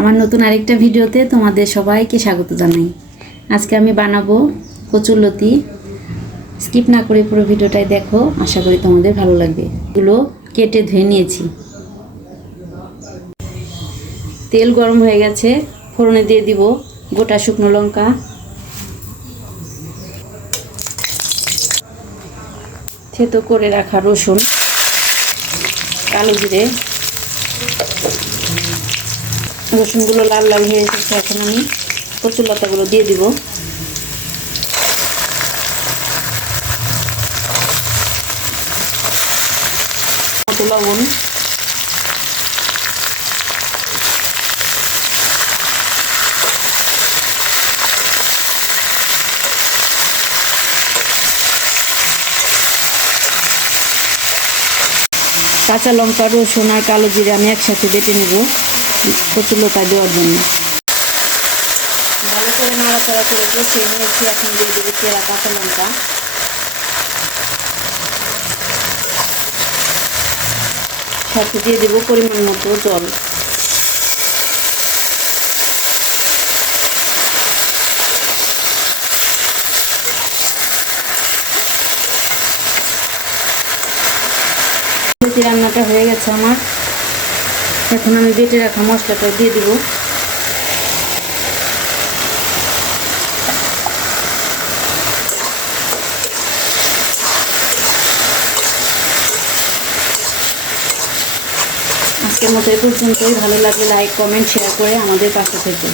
আমার নতুন আরেকটা ভিডিওতে তোমাদের সবাইকে স্বাগত জানাই। আজকে আমি বানাবো কচুরলতি স্কিপ না করে পুরো ভিডিওটাই দেখো, আশা করি তোমাদের ভালো লাগবে। এগুলো কেটে ধুয়ে নিয়েছি। তেল গরম হয়ে গেছে, ফোড়নে দিয়ে দিব গোটা শুকনো লঙ্কা। থেতো করে রাখা রসুন, কালো জিরে। রসুনগুলো লাল লাল হয়ে এসেছে, এখন আমি কচুর লতাগুলো দিয়ে দিব। মতো লবণ। কাঁচা লঙ্কা, রসুন আর কালো জিরে আমি একসাথে বেটে নেব। কচুলতা দেওয়ার জন্য। ভালো করে নাড়াচাড়া করে কষিয়ে নিয়েছি, এখন দিয়ে দেবো চেরা কাঁচা লঙ্কা। সাথে দিয়ে দেবো পরিমাণ মতো জল। রান্নাটা হয়ে গেছে আমার। এখন আমি বেটে রাখা মশলাটা দিয়ে দেবো। আজকের মতো এ পর্যন্তই। ভালো লাগলে লাইক কমেন্ট শেয়ার করে আমাদের পাশে থেকে।